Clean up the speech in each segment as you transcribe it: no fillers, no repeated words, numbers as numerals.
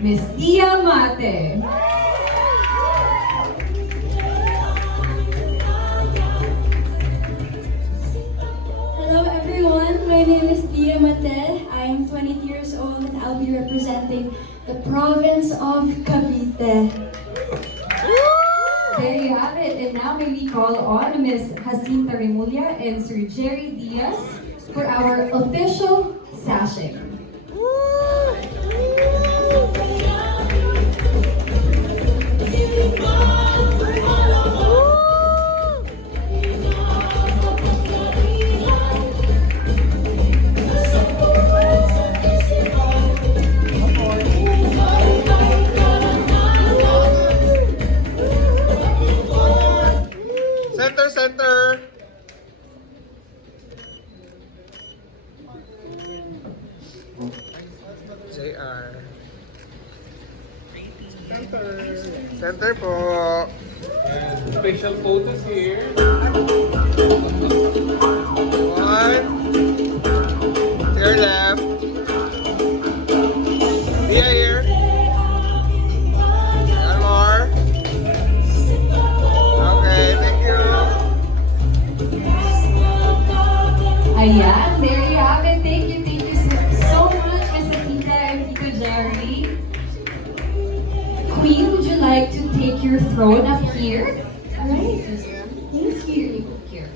Miss Dia Mate. Hello everyone, my name is Deanna. I'm 20 years old and I'll be representing the province of Cavite. There you have it. And now may we call on Miss Jacinta Remulla and Sir Jerry Diaz for our official Sashing. Center, center. JR. Center. Center po. Special photos here. One. To your left. Via here. One more. Okay, thank you. Ayan, there you have it. Thank you so much, Miss Jacinta and Tito Jerry. Queen, would you like to take your throne up here? Alright. Thank you. Here.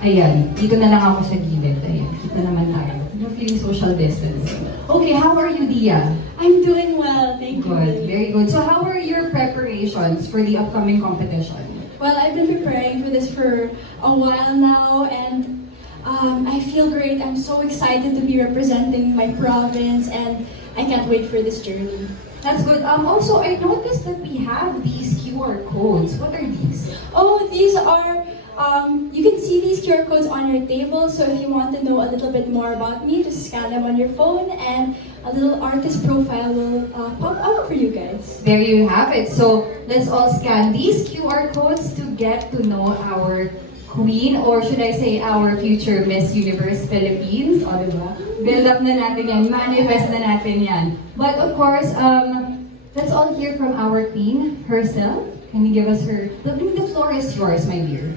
Ayan, dito na lang ako sa gilid. Ayan, dito naman tayo. I'm feeling social distancing. Okay, how are you, Dia? I'm doing well, thank Good, you. very good. So how are your preparations for the upcoming competition? Well, I've been preparing for this for a while now and I feel great. I'm so excited to be representing my province and I can't wait for this journey. That's good. Also, I noticed that we have these QR codes. What are these? Oh, these are, you can see these QR codes on your table, so if you want to know a little bit more about me, just scan them on your phone and a little artist profile will pop up for you guys. There you have it. So let's all scan these QR codes to get to know our queen, or should I say our future Miss Universe Philippines. O, diba? Build up na natin yan. Manifest na natin yan. But of course, let's all hear from our queen herself. Can you give us her... The floor is yours, my dear.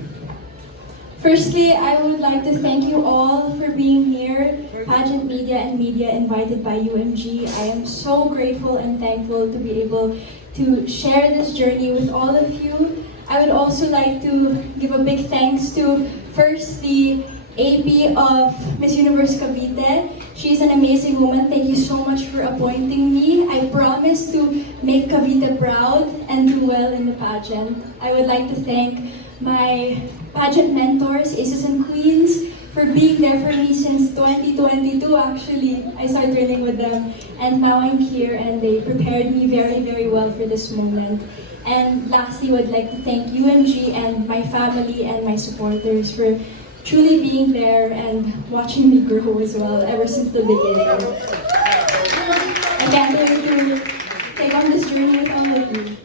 Firstly, I would like to thank you all for being here, pageant media and media invited by UMG. I am so grateful and thankful to be able to share this journey with all of you. I would also like to give a big thanks to first the AP of Miss Universe Cavite. She's an amazing woman. Thank you so much for appointing me. I promise to make Cavite proud and do well in the pageant. I would like to thank my pageant mentors, Aces and Queens, for being there for me since 2022 actually. I started training with them and now I'm here and they prepared me very, very well for this moment. And lastly, I would like to thank UMG and my family and my supporters for truly being there and watching me grow as well ever since the beginning. I can't wait to take on this journey with all of you.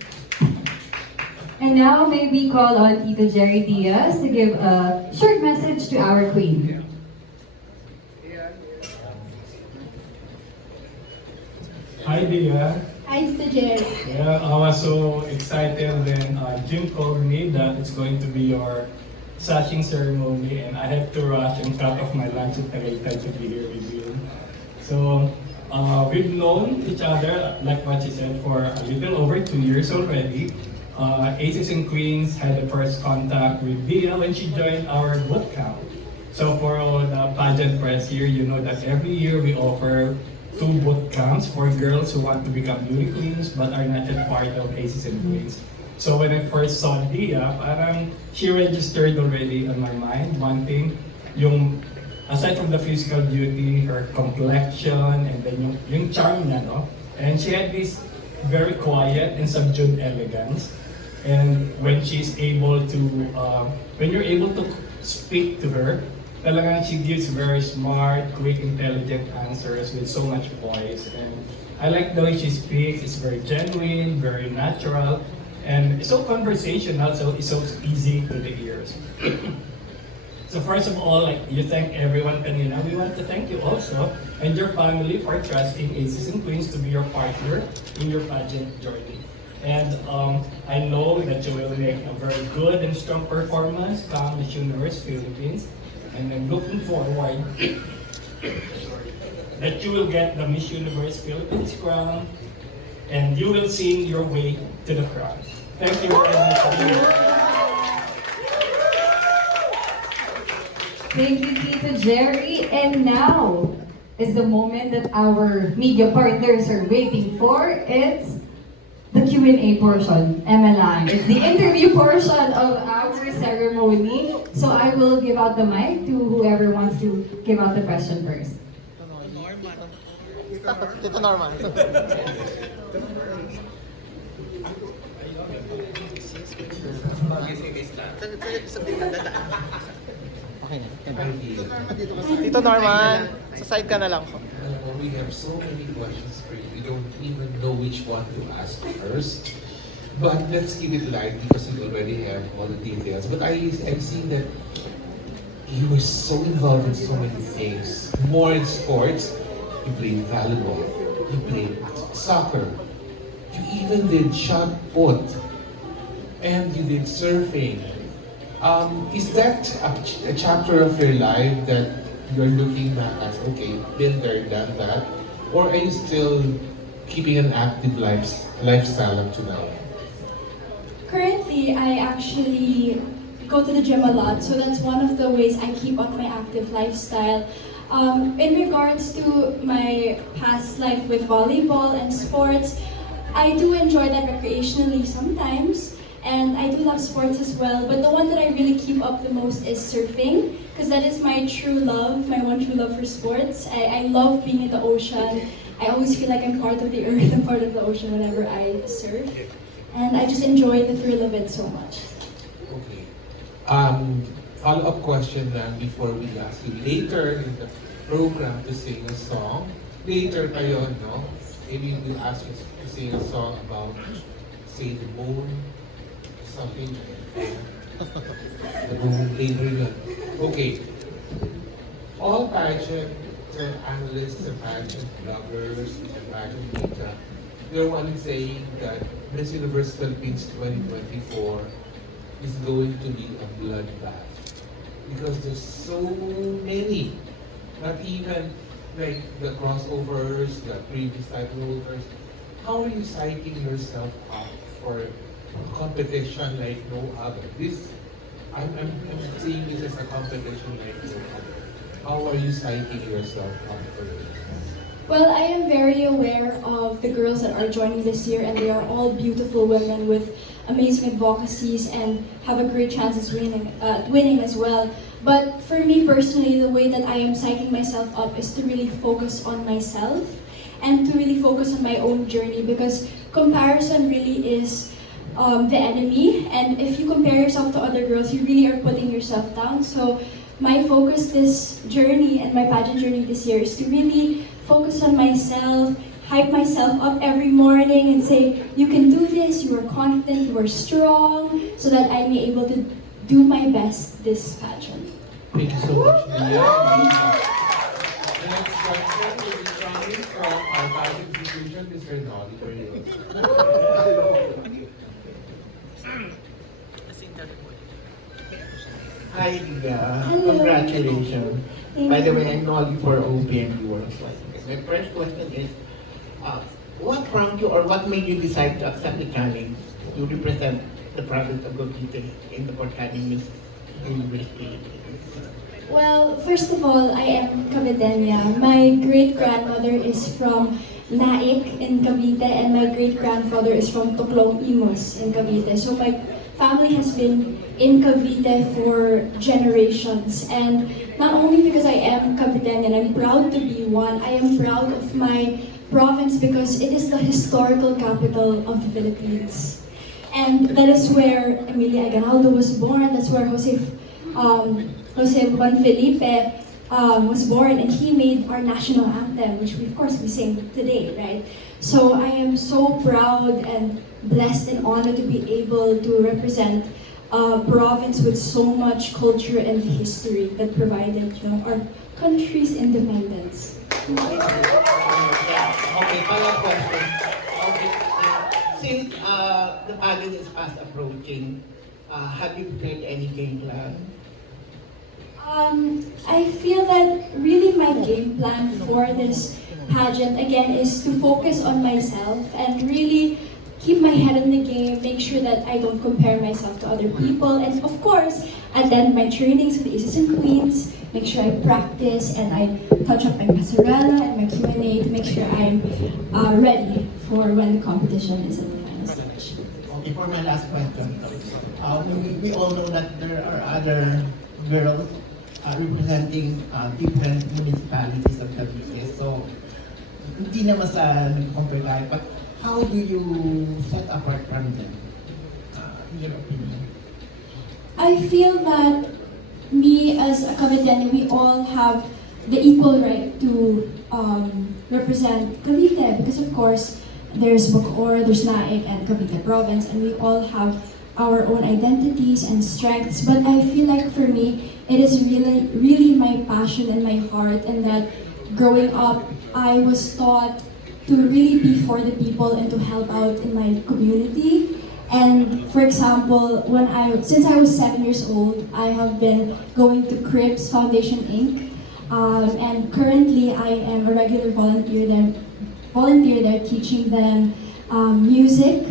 And now may we call on Tito Jerry Diaz to give a short message to our queen. Hi, Dia. Hi, Mr. Jerry. Yeah, I was so excited when Jim called me that it's going to be your sashing ceremony, and I had to rush and cut off my lunch at Cavite to be here with you. So we've known each other, like what she said, for a little over 2 years already. Aces and Queens had the first contact with Dia when she joined our boot camp. So for the pageant press here, you know that every year we offer 2 boot camps for girls who want to become beauty queens but are not yet part of Aces and Queens. So when I first saw Dia, parang she registered already on my mind. One thing, yung aside from the physical beauty, her complexion, and then yung charm niya, no? And she had this very quiet and subdued elegance. And when she's able to, when you're able to speak to her, talagang she gives very smart, quick, intelligent answers with so much voice. And I like the way she speaks. It's very genuine, very natural, and it's so conversational, so it's so easy to the ears. So first of all, like you thank everyone kanina, we want to thank you also and your family for trusting Aces and Queens to be your partner in your pageant journey. And I know that you will make a very good and strong performance come Miss Universe Philippines. And I'm looking forward that you will get the Miss Universe Philippines crown and you will sing your way to the crown. Thank you very much. Thank you, Tito Jerry. And now is the moment that our media partners are waiting for. It's the Q&A portion, MLI. It's the interview portion of our ceremony. So I will give out the mic to whoever wants to give out the question first. Tito Norman. Okay na. Tito Norman, sa side ka na lang po. We have so many questions for you. We don't even know which one to ask first. But let's keep it light because we already have all the details. But I've seen that you were so involved in so many things. More in sports. You played volleyball. You played soccer. You even did shot put. And you did surfing. Is that a chapter of your life that you're looking back as, okay, been there, done that? Or are you still keeping an active lifestyle up to now? Currently, I actually go to the gym a lot, so that's one of the ways I keep up my active lifestyle. In regards to my past life with volleyball and sports, I do enjoy that recreationally sometimes. And I do love sports as well, but the one that I really keep up the most is surfing, because that is my true love, my one true love for sports. I love being in the ocean. I always feel like I'm part of the earth and part of the ocean whenever I surf. And I just enjoy the thrill of it so much. Okay. Follow-up question then before we ask you later in the program to sing a song. Later pa yun, no? Maybe we'll ask you to sing a song about, say, the moon, something. The moon later yun. Okay. All pageant analysts and pageant bloggers and pageant media, they're one saying that Miss Universe Philippines 2024 is going to be a bloodbath. Because there's so many, not even like the crossovers, the previous title holders. How are you psyching yourself up for a competition like no other? I'm seeing this as a competition like no other. How are you psyching yourself up for it? Well, I am very aware of the girls that are joining this year, and they are all beautiful women with amazing advocacies and have a great chance of winning as well. But for me personally, the way that I am psyching myself up is to really focus on myself and to really focus on my own journey, because comparison really is the enemy. And if you compare yourself to other girls, you really are putting yourself down. So my focus this journey and my pageant journey this year is to really focus on myself, hype myself up every morning and say, you can do this, you are confident, you are strong, so that I may able to do my best this pageant. Thank you so much, Leah. The next question will be coming from our pageant institution, Mr. Nolly. For you. Hi, Liga. Hello. Congratulations. Thank By the you. way, I'm Nolly for OPM viewers. My first question is, what prompted you or what made you decide to accept the challenge to represent the province of Cavite in the forthcoming Miss University? Well, first of all, I am Caviteña. My great-grandmother is from Naik in Cavite, and my great-grandfather is from Tuclong Imos in Cavite. So my family has been in Cavite for generations. And not only because I am Caviteña and I'm proud to be one, I am proud of my province because it is the historical capital of the Philippines. And that is where Emilia Aguinaldo was born. That's where Jose Juan Felipe was born, and he made our national anthem, which we of course we sing today, right? So I am so proud and blessed and honored to be able to represent province with so much culture and history that provided, our country's independence. Yeah. Okay, follow-up question. Okay. Since the pageant is fast approaching, have you prepared any game plan? I feel that really my game plan for this pageant again is to focus on myself and really keep my head in the game, make sure that I don't compare myself to other people, and of course, attend my trainings with the Aces and Queens, make sure I practice and I touch up my pasarela and my Q&A to make sure I'm ready for when the competition is at the final stage. Okay, for my last question. We all know that there are other girls representing different municipalities of Cavite. So, hindi naman sa nag-compare tayo, but how do you set apart from them? In your opinion? I feel that me as a Caviteña, we all have the equal right to represent Cavite because of course there's Bacoor, there's Naik, and Cavite province, and we all have our own identities and strengths. But I feel like for me, it is really my passion and my heart, and that growing up, I was taught to really be for the people and to help out in my community. And for example, since I was 7 years old, I have been going to Cribs Foundation Inc. And currently I am a regular volunteer there teaching them music.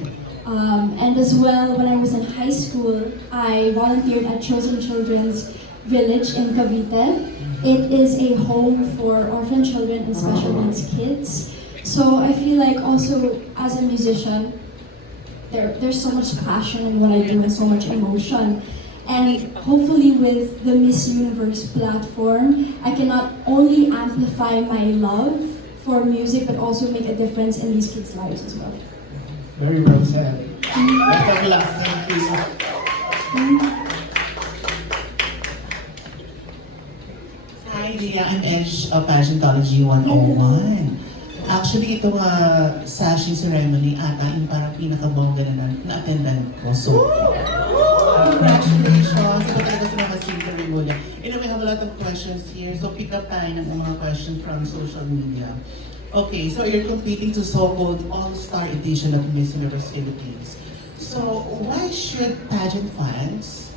And as well, when I was in high school, I volunteered at Chosen Children's Village in Cavite. It is a home for orphan children and special needs kids. So I feel like also as a musician, there's so much passion in what I do and so much emotion. And hopefully with the Miss Universe platform, I can not only amplify my love for music, but also make a difference in these kids' lives as well. Very well said. Best of luck. Thank you. Hi, Leah. I'm Edge of Pageantology 101. Actually, itong Sashing ceremony ata yung parang pinakabongga na-attendan ko. So, congratulations! Ito talaga sa mga singering mo niya. We have a lot of questions here. So, pick up tayo ng mga questions from social media. Okay, so you're competing to so-called all-star edition of Miss Universe Philippines. So, why should pageant fans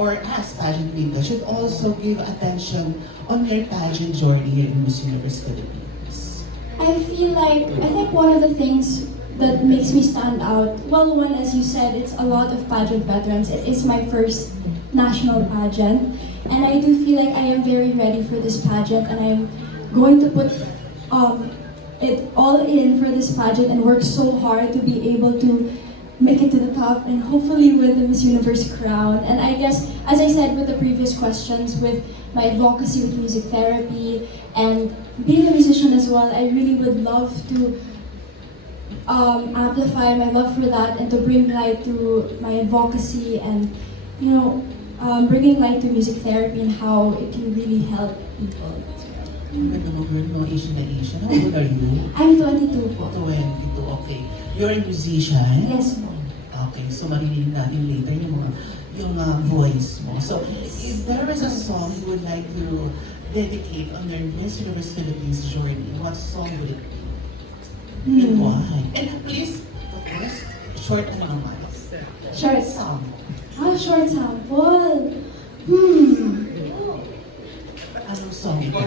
or as pageant media should also give attention on your pageant journey here in Miss Universe Philippines? I think one of the things that makes me stand out, well, one, as you said, it's a lot of pageant veterans. It is my first national pageant, and I do feel like I am very ready for this pageant, and I'm going to put it all in for this pageant and work so hard to be able to make it to the top and hopefully win the Miss Universe crown. And I guess, as I said with the previous questions, with my advocacy with music therapy and being a musician as well, I really would love to amplify my love for that and to bring light to my advocacy and, bringing light to music therapy and how it can really help people. Asian na Asian. How old are you? I'm 22 po. 22, okay. You're a musician? Yes, ma'am. Okay, so maririnig natin later yung voice mo. So, if there is a song you would like to dedicate on your Miss Universe Philippines journey, what song would it be? And why? And please, of course, short naman. Short song. Short sample. Anong song ito?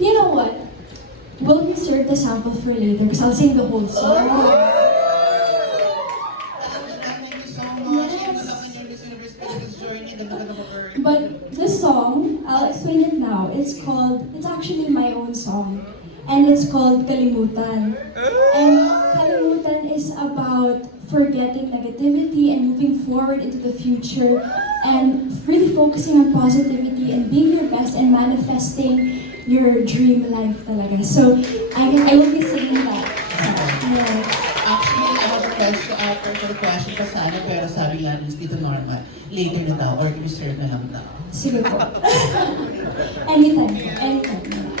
You know what? We'll reserve the sample for later because I'll sing the whole song. Thank you so much. Good luck on your Miss Universe Philippines journey. But this song, I'll explain it now. It's actually my own song. And it's called Kalimutan. And Kalimutan is about forgetting negativity and moving forward into the future and really focusing on positivity and being your best and manifesting your dream life talaga. So I will be singing that. Yeah. Actually, I have a question, personal question pa sana, pero sabi nga ni Tito Norma, later na daw, or reserve na lang daw. Sige po. Anytime po. Anytime.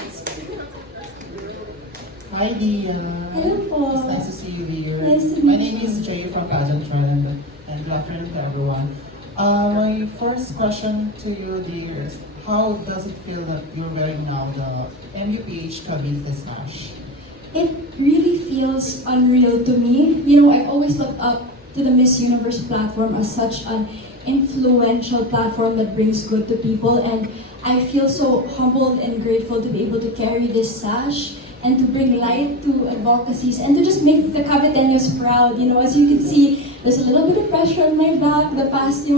Hi, Dia. Hello po. It's nice to see you here. Nice to My meet name you. is Jay from Pageant Trend, and good afternoon to everyone. My first question to you, dear, is how does it feel that you're wearing now the MUPH Cavite sash? It really feels unreal to me. You know, I've always looked up to the Miss Universe platform as such an influential platform that brings good to people, and I feel so humbled and grateful to be able to carry this sash and to bring light to advocacies and to just make the Caviteños proud. You know, as you can see, there's a little bit of pressure on my back. The past,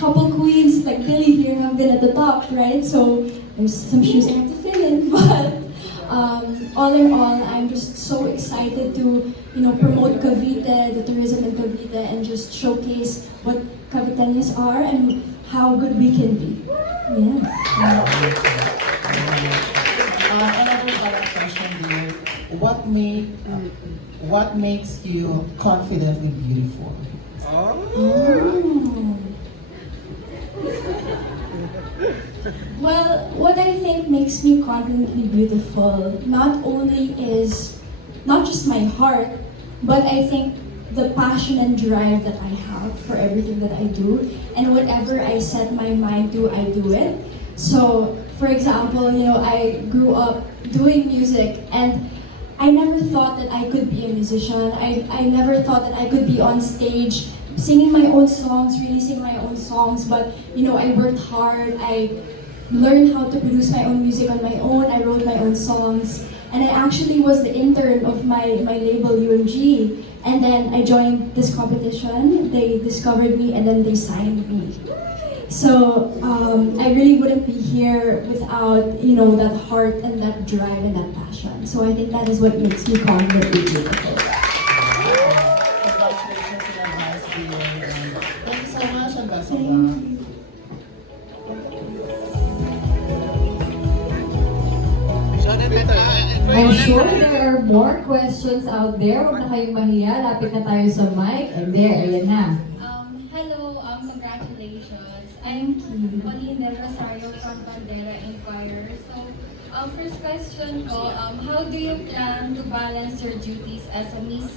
couple queens like Billy here have been at the top, right? So there's some shoes I have to fill in, but all in all, I'm just so excited to, promote Cavite, the tourism in Cavite, and just showcase what Caviteños are and how good we can be. Yeah. Another question, dear. What makes you confidently beautiful? Oh. Well, what I think makes me confidently beautiful is not just my heart, but I think the passion and drive that I have for everything that I do, and whatever I set my mind to, I do it. So, for example, I grew up doing music, and I never thought that I could be a musician. I never thought that I could be on stage singing my own songs, releasing my own songs, but I worked hard. I learned how to produce my own music on my own. I wrote my own songs, and I actually was the intern of my label UMG. And then I joined this competition. They discovered me, and then they signed me. So I really wouldn't be here without that heart and that drive and that passion. So I think that is what makes me confidently beautiful. Congratulations in advance, dear. And thank you so much and best of Thank luck. you. I'm sure there are more questions out there. Huwag na kayong mahiya. Lapit na tayo sa mic. And there, ayan na. Hello, congratulations. I'm Pauline Del Rosario from Bandera Inquirer. So, first question ko, how do you plan to balance your duties as a Miss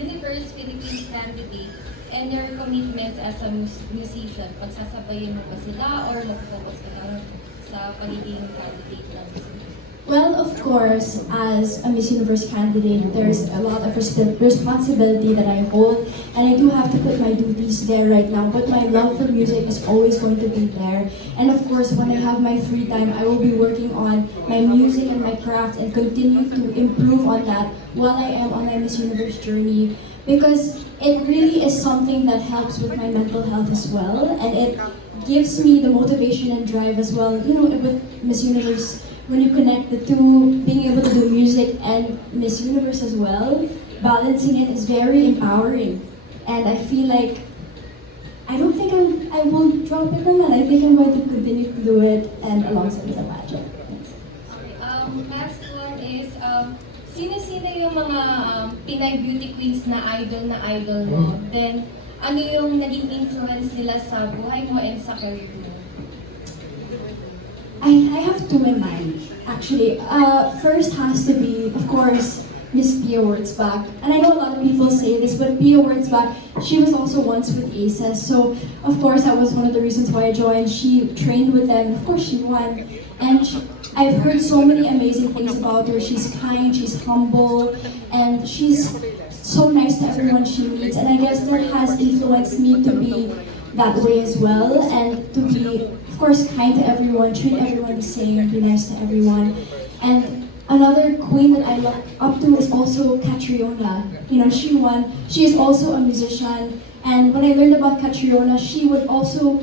Universe Philippines candidate and your commitments as a musician? Pagsasabayin mo ba sila or mag-focus ka lang sa pagiging candidate ng Miss Universe? Well, of course, as a Miss Universe candidate, there's a lot of responsibility that I hold, and I do have to put my duties there right now, but my love for music is always going to be there. And of course, when I have my free time, I will be working on my music and my craft and continue to improve on that while I am on my Miss Universe journey, because it really is something that helps with my mental health as well, and it gives me the motivation and drive as well. With Miss Universe, when you connect the two, being able to do music and Miss Universe as well, balancing it is very empowering. And I feel like, I don't think I will drop it naman. I think I'm going to continue to do it and alongside with the pageant. Okay, last one is, sino-sino yung mga Pinay beauty queens na idol mo? Then, ano yung naging influence nila sa buhay mo and sa career mo? I have two in mind, actually. First has to be, of course, Miss Pia Wurtzbach. And I know a lot of people say this, but Pia Wurtzbach, she was also once with ACES. So, of course, that was one of the reasons why I joined. She trained with them. Of course, she won. And I've heard so many amazing things about her. She's kind, she's humble, and she's so nice to everyone she meets. And I guess that has influenced me to be that way as well, and to be, of course, kind to everyone, treat everyone the same, be nice to everyone. And another queen that I look up to is also Catriona. She won. She is also a musician, and when I learned about Catriona, she would also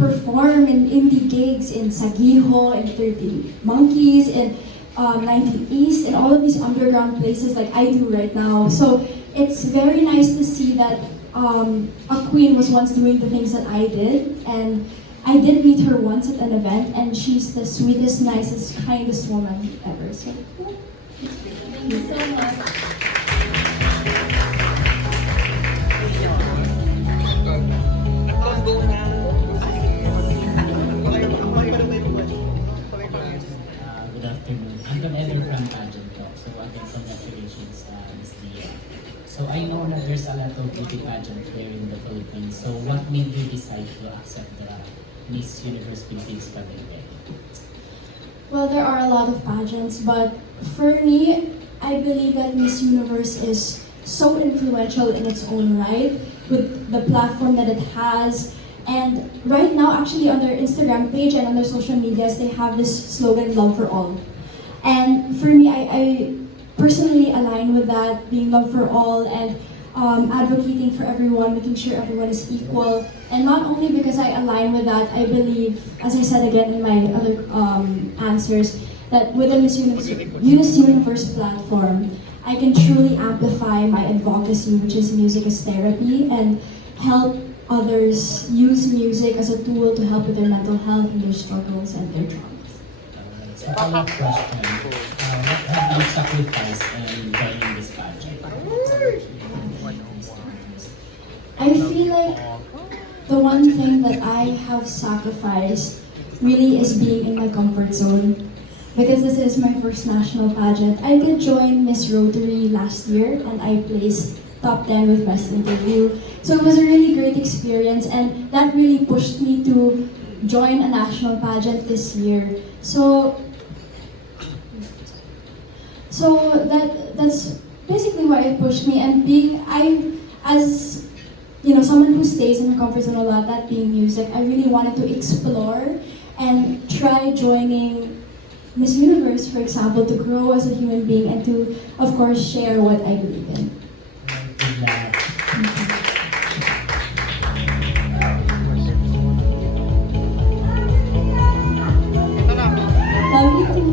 perform in indie gigs in Sagiho, in 13 Monkeys, in 19 East, and all of these underground places like I do right now. So it's very nice to see that a queen was once doing the things that I did, and I did meet her once at an event, and she's the sweetest, nicest, kindest woman ever. So, yeah. Thank you so much. Good afternoon. I'm the editor from Pageant Talk. So again, congratulations Congratulations, Ms. Dia. So I know that there's a lot of beauty pageant here in the Philippines. So what made you decide to accept the Miss Universe Philippines Cavite? Well, there are a lot of pageants, but for me, I believe that Miss Universe is so influential in its own right with the platform that it has. And right now, actually, on their Instagram page and on their social medias, they have this slogan, Love for All. And for me, I personally align with that, being love for all and advocating for everyone, making sure everyone is equal. And not only because I align with that, I believe, as I said again in my other answers, that with the Miss Universe platform, I can truly amplify my advocacy, which is music as therapy, and help others use music as a tool to help with their mental health and their struggles and their traumas. So follow-up question, what have you sacrificed in joining this pageant? I feel like the one thing that I have sacrificed really is being in my comfort zone. Because this is my first national pageant. I did join Miss Rotary last year and I placed top 10 with Best Interview. So it was a really great experience and that really pushed me to join a national pageant this year. So that's basically why it pushed me, and as you know, someone who stays in her comfort zone a lot, that being music, I really wanted to explore and try joining Miss Universe, for example, to grow as a human being and to, of course, share what I believe in. Good luck. Love you too.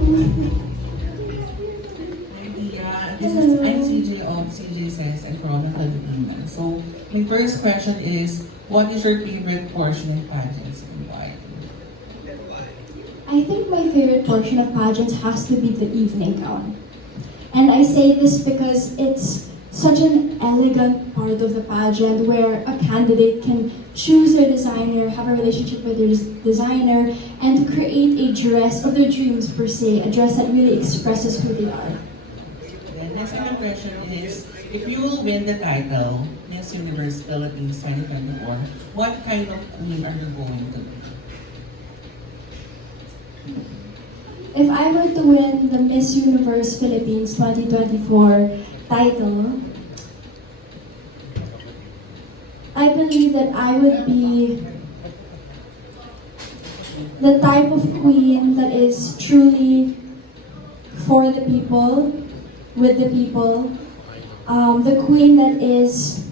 I'm CJ of CJ Says and from the Philippines. So my first question is, what is your favorite portion in pageants and why? I think my favorite portion of pageants has to be the evening gown. And I say this because it's such an elegant part of the pageant where a candidate can choose their designer, have a relationship with their designer, and create a dress of their dreams per se, a dress that really expresses who they are. Then my second question is, if you will win the title Miss Universe Philippines 2024, what kind of queen are you going to be? If I were to win the Miss Universe Philippines 2024 title, I believe that I would be the type of queen that is truly for the people, with the people, the queen that is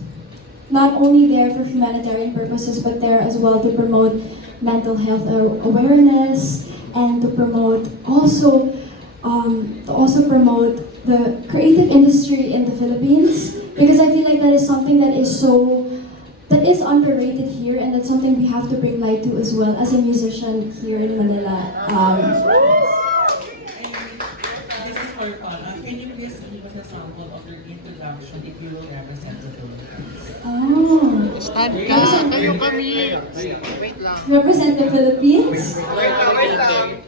not only there for humanitarian purposes, but there as well to promote mental health awareness and to promote also promote the creative industry in the Philippines, because I feel like that is something that is underrated here, and that's something we have to bring light to as well as a musician here in Manila. This is for Paula. Can you please give us a sample of your introduction if you will represent the Philippines? Oh. Stand ka! Kayo kami! Wait lang. Represent the Philippines? Wait lang.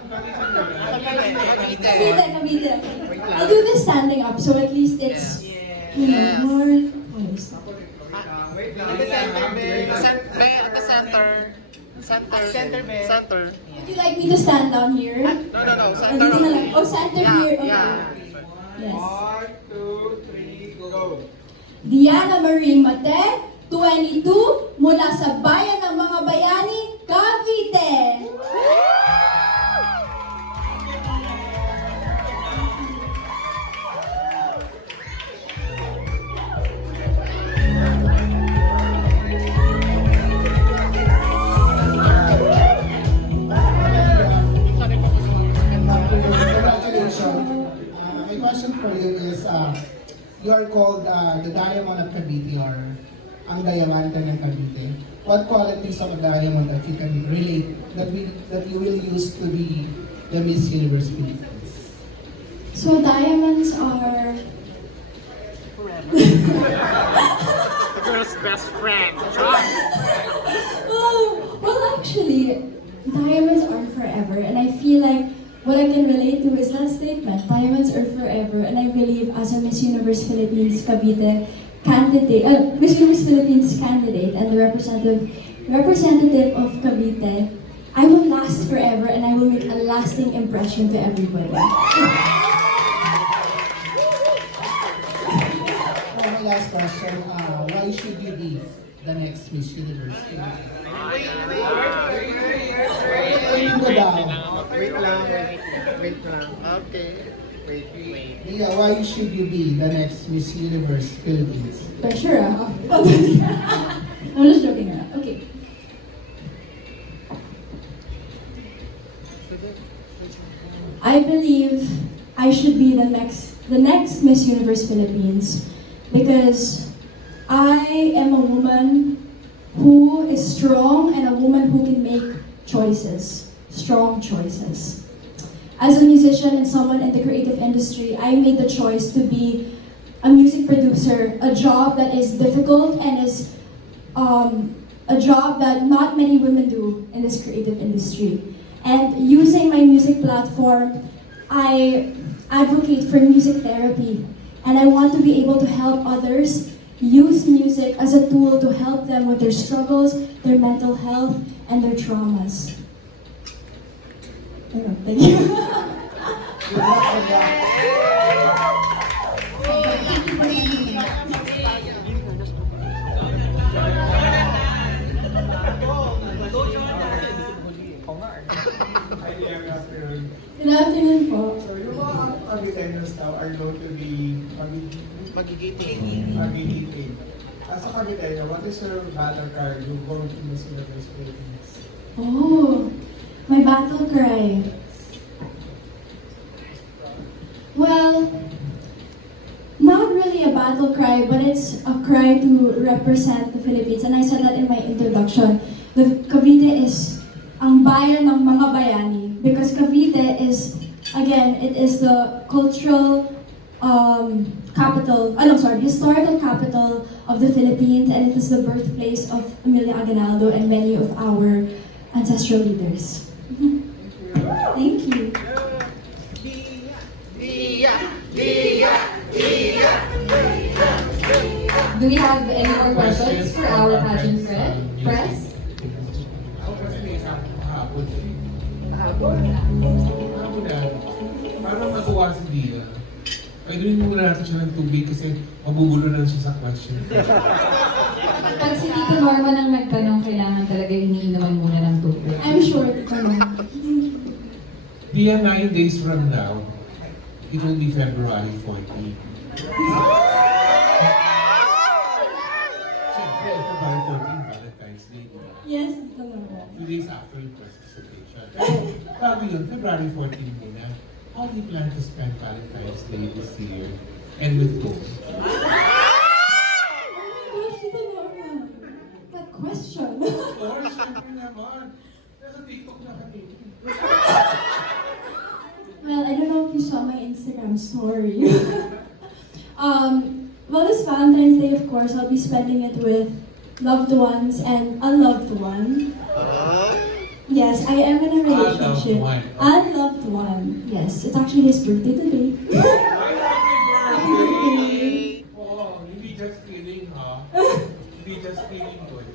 Cavite. I'll do this standing up so at least it's, you know, more polished. Wait lang. The center. Center. Would you like me to stand down here? No. Or Center. dito na lang? Oh, center here. Okay. Yeah. Yes. 1, 2, 3, go! Deanna Marie Mate, 22, mula sa bayan ng mga bayani, Cavite. My question for you is, you are called the Diamond of Cavite, or ang Diamante ng Cavite. What qualities of a diamond that you can relate, that you will use to be the Miss Universe Philippines? So diamonds are... The girl's best friend. Oh, well actually, diamonds are forever, and I feel like what I can relate to is that statement, diamonds are forever, and I believe as a Miss Universe Philippines Cavite candidate, Miss Universe Philippines candidate and the representative of Cavite, I will last forever and I will make a lasting impression to everybody. My last question, why should you be the next Miss Universe? Wait lang. Okay. Wait. Yeah, why should you be the next Miss Universe Philippines? Pressure, ah. I'm just joking around. Okay. I believe I should be the next Miss Universe Philippines because I am a woman who is strong and a woman who can make choices, strong choices. As a musician and someone in the creative industry, I made the choice to be a music producer, a job that is difficult and is a job that not many women do in this creative industry. And using my music platform, I advocate for music therapy. And I want to be able to help others use music as a tool to help them with their struggles, their mental health, and their traumas. Thank you. Good luck on that. Good afternoon po. So yung mga Caviteños now are going to be magigiting. As a Caviteño, what is your battle card you go to Miss Universe Philippines? Oh, my battle cry. Well, not really a battle cry, but it's a cry to represent the Philippines. And I said that in my introduction. The Cavite is ang bayan ng mga bayani because Cavite is, again, it is the cultural historical capital of the Philippines, and it is the birthplace of Emilia Aguinaldo and many of our ancestral leaders. Thank you. Do we have any more questions for our pageant press? Ako kasi may isang kahapon. Kahapon na. Parang matuwa si Dia. Painumin muna natin siya ng tubig kasi mabubulo na siya sa question. Pag si Tito Norman ang nagtanong, kailangan talaga iniinuman muna ng tubig. I'm sure ito na. Dia, 9 days from now, it will be February 14. Siyempre, February 14, Valentine's Day. Yes, ito na. 2 days after your presentation. Bago yun, February 14 muna. How do you plan to spend Valentine's Day this year? And with whom? Oh my gosh, ito na. That question. Or, syempre naman. Nasa TikTok na kami. Well, I don't know if you saw my Instagram story. Well, this Valentine's Day, of course, I'll be spending it with loved ones and unloved one. Yes, I am in a relationship. Unloved one. Yes, it's actually his birthday today. Happy birthday. Oh, hindi just kidding, ha? Hindi just kidding, boy.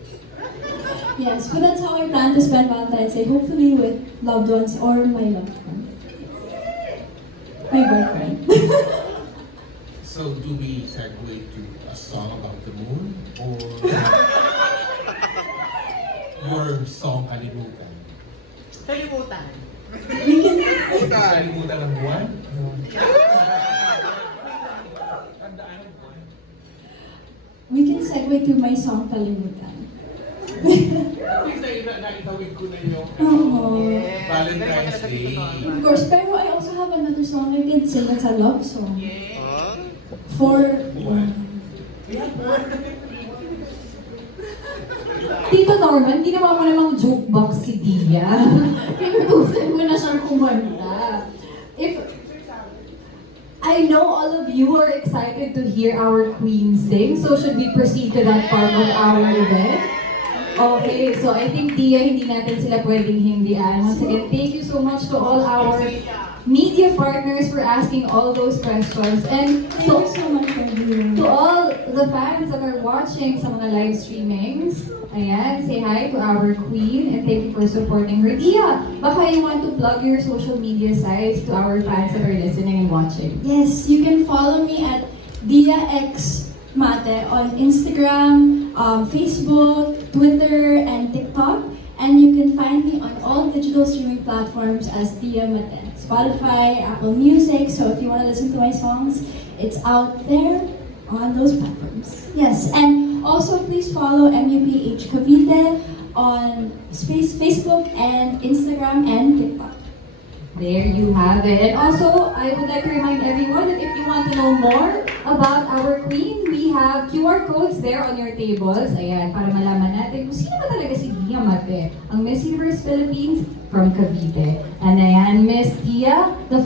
Yes, but that's how I plan to spend Valentine's Day. Hopefully with loved ones or my loved one. My boyfriend. So, do we segue to a song about the moon? Or your song, Kalimutan? Kalimutan. Kalimutan ng buwan? Tandaan ng buwan? We can segue to my song, Kalimutan. At least naitawid ko na yung Valentine's Day. Of course, pero I also have another song I can sing that's a love song. For Tito Norman, ginawa mo namang jukebox si Dia. Pinutusan mo na siyang kumanta. I know all of you are excited to hear our queen sing, so should we proceed to that part of our event? Okay, so I think Dia, hindi natin sila pwedeng hindian. Once again, thank you so much to all our media partners for asking all those questions. And Thank you so much for being to here. all the fans that are watching sa mga live streamings, ayan, say hi to our queen and thank you for supporting her. Dia, baka you want to plug your social media sites to our fans that are listening and watching. Yes, you can follow me at Dia X Mate on Instagram, Facebook, Twitter, and TikTok. And you can find me on all digital streaming platforms as Dia Mate. Spotify, Apple Music. So if you want to listen to my songs, it's out there on those platforms. Yes, and also please follow MUPH Cavite on Facebook and Instagram and TikTok. There you have it. And also, I would like to remind everyone that if you want to know more about our queen, we have QR codes there on your tables. Ayan, para malaman natin kung sino ba talaga si Dia Mate, ang Miss Universe Philippines from Cavite. And ayan, Miss Dia, the